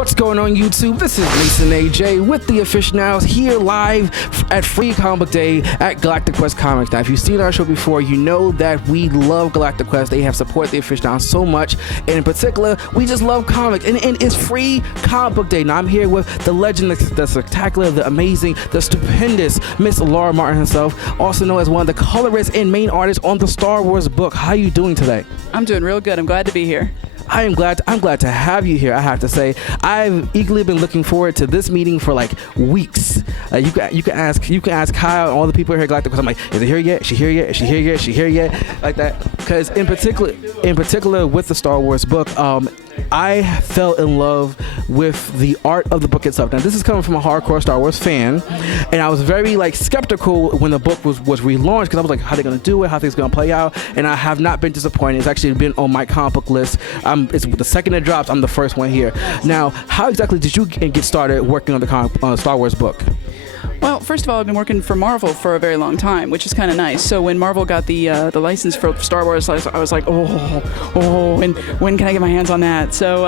What's going on YouTube? This is Mason AJ with the Aficionados here live at Free Comic Book Day at Galactic Quest Comics. Now, if you've seen our show before, you know that we love Galactic Quest. They have supported the Aficionados so much, and in particular, we just love comics, and it's Free Comic Book Day. Now, I'm here with the legend, the spectacular, the amazing, the stupendous Miss Laura Martin herself, also known as one of the colorists and main artists on the Star Wars book. How are you doing today? I'm doing real good. I'm glad to be here. I'm glad to have you here. I have to say, I've eagerly been looking forward to this meeting for like weeks. You can ask Kyle and all the people here at Galactic Quest. I'm like, is it here yet? Is she here yet? Is she here yet? Is she here yet? Like that. Because in particular with the Star Wars book, I fell in love with the art of the book itself. Now, this is coming from a hardcore Star Wars fan, and I was very skeptical when the book was relaunched, because I was like, how are they going to do it? How are things going to play out? And I have not been disappointed. It's actually been on my comic book list. It's the second it drops, I'm the first one here. Now, how exactly did you get started working on the Star Wars book? Well, first of all, I've been working for Marvel for a very long time, which is kind of nice. So when Marvel got the license for Star Wars, I was like, when can I get my hands on that? So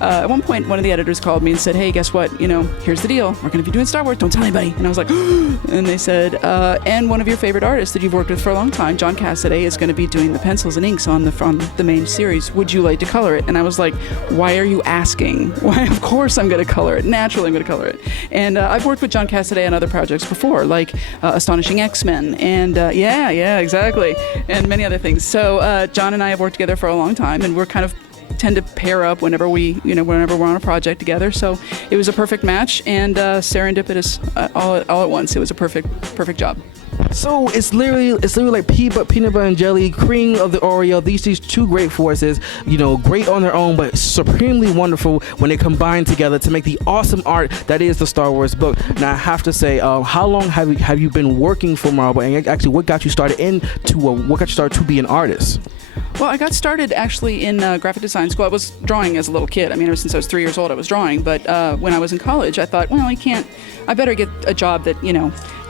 at one point, one of the editors called me and said, hey, guess what? Here's the deal. We're going to be doing Star Wars. Don't tell anybody. And I was like, and they said, and one of your favorite artists that you've worked with for a long time, John Cassaday, is going to be doing the pencils and inks on the main series. Would you like to color it? And I was like, why are you asking? Why? Of course I'm going to color it. Naturally, I'm going to color it. And I've worked with John Cassaday on other projects before, like Astonishing X-Men, and yeah, exactly, and many other things. So John and I have worked together for a long time, and we're kind of tend to pair up whenever we're on a project together. So it was a perfect match, and serendipitous all at once. It was a perfect job. So it's literally like peanut butter and jelly, cream of the Oreo. These two great forces, great on their own, but supremely wonderful when they combine together to make the awesome art that is the Star Wars book. Now, I have to say, how long have you been working for Marvel, and actually, what got you started to be an artist? Well, I got started actually in graphic design school. I was drawing as a little kid. I mean, ever since I was 3 years old, I was drawing. But when I was in college, I thought, well, I better get a job that,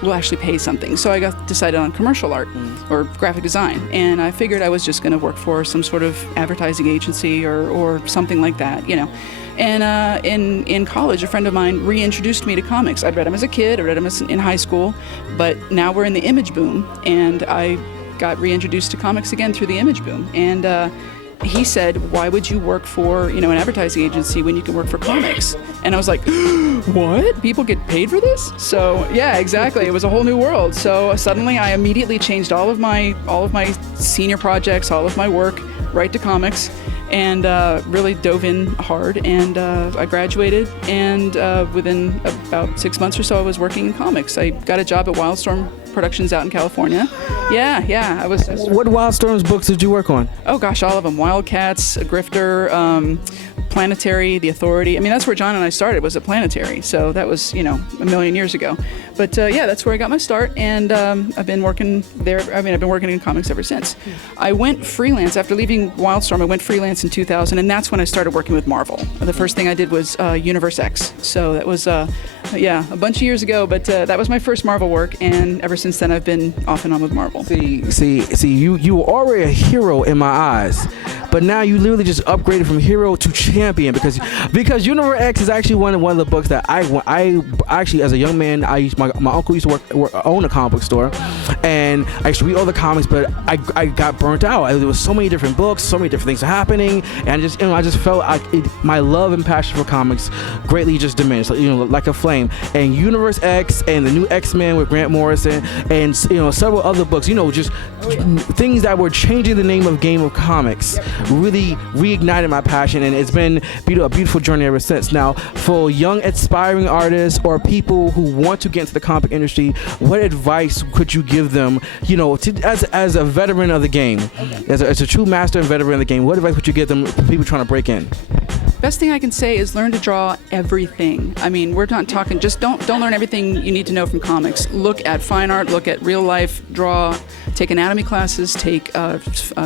will actually pay something. So I decided on commercial art or graphic design. And I figured I was just going to work for some sort of advertising agency or something like that, And in college, a friend of mine reintroduced me to comics. I'd read them as a kid, I read them in high school, but now we're in the image boom, and I got reintroduced to comics again through the image boom. And he said, why would you work for an advertising agency when you can work for comics? And I was like, what? People get paid for this? So yeah, exactly. It was a whole new world. So suddenly I immediately changed all of my senior projects, all of my work, right to comics, and really dove in hard. And I graduated, and within about 6 months or so, I was working in comics. I got a job at Wildstorm Productions out in California. Yeah. I was. What Wildstorm's books did you work on? Oh gosh, all of them. Wildcats, Grifter, Planetary, The Authority. I mean, that's where John and I started, was at Planetary. So that was, a million years ago. But yeah, that's where I got my start, and I've been working there. I've been working in comics ever since. I went freelance after leaving Wildstorm. I went freelance in 2000, and that's when I started working with Marvel. The first thing I did was Universe X. So that was a bunch of years ago, but that was my first Marvel work, and ever since then I've been off and on with Marvel. See, you were already a hero in my eyes, but now you literally just upgraded from hero to champion, because Universe X is actually one of the books that I actually, as a young man, my uncle used to own a comic book store, and I used to read all the comics, but I got burnt out. There was so many different books, so many different things happening, and I just felt like my love and passion for comics greatly just diminished, like a flame. And Universe X and the new X-Men with Grant Morrison, and several other books, just things that were changing the name of game of comics, really reignited my passion, and it's been a beautiful journey ever since. Now, for young aspiring artists or people who want to get into the comic industry, what advice could you give them, as a veteran of the game, as a true master and veteran of the game? What advice would you give them for people trying to break in? Best thing I can say is learn to draw everything. I mean, we're not talking, just don't learn everything you need to know from comics. Look at fine art, look at real life, draw, take anatomy classes, take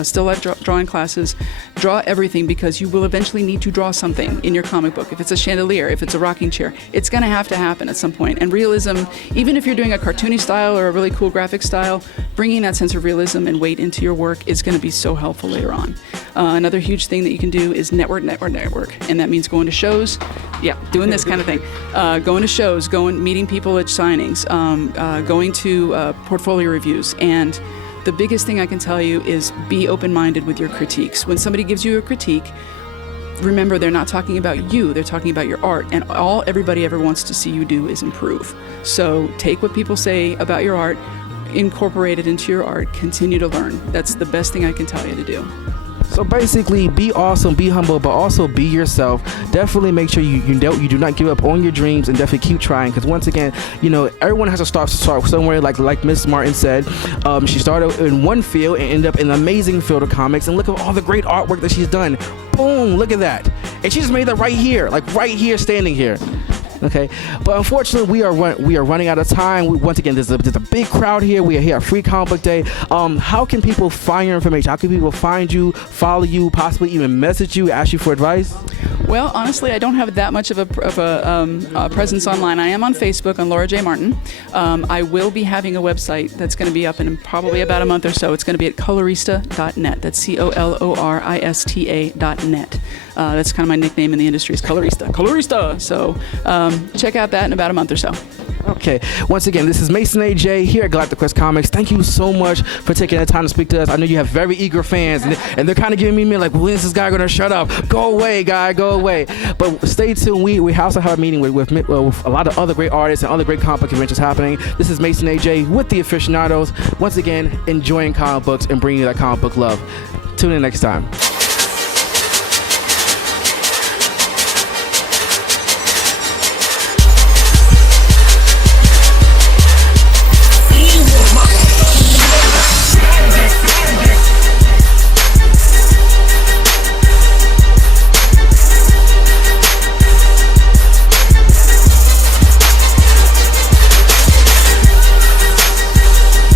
still life drawing classes, draw everything, because you will eventually need to draw something in your comic book. If it's a chandelier, if it's a rocking chair, it's gonna have to happen at some point. And realism, even if you're doing a cartoony style or a really cool graphic style, bringing that sense of realism and weight into your work is gonna be so helpful later on. Another huge thing that you can do is network. and that means going to shows. Yeah, doing this kind of thing. Going to shows, meeting people at signings, going to portfolio reviews. And the biggest thing I can tell you is be open-minded with your critiques. When somebody gives you a critique, remember they're not talking about you, they're talking about your art, and all everybody ever wants to see you do is improve. So take what people say about your art, incorporate it into your art, continue to learn. That's the best thing I can tell you to do. So basically, be awesome, be humble, but also be yourself. Definitely make sure you do not give up on your dreams, and definitely keep trying. Because once again, everyone has to start somewhere. Like Miss Martin said, she started in one field and ended up in an amazing field of comics. And look at all the great artwork that she's done. Boom! Look at that. And she just made that right here, standing here. Okay, but unfortunately we are running out of time. Once again, there's a big crowd here. We are here at Free Comic Book Day. How can people find your information? How can people find you, follow you, possibly even message you, ask you for advice? Well, honestly, I don't have that much of a presence online. I am on Facebook on Laura J. Martin. I will be having a website that's going to be up in probably about a month or so. It's going to be at colorista.net. That's colorista.net. That's kind of my nickname in the industry is Colorista. Colorista! So check out that in about a month or so. Okay. Once again, this is Mason AJ here at Galactic Quest Comics. Thank you so much for taking the time to speak to us. I know you have very eager fans, and they're kind of giving me like, when is this guy going to shut up? Go away, guy, go away. But stay tuned. We also have a meeting with a lot of other great artists and other great comic book conventions happening. This is Mason AJ with the Aficionados. Once again, enjoying comic books and bringing you that comic book love. Tune in next time.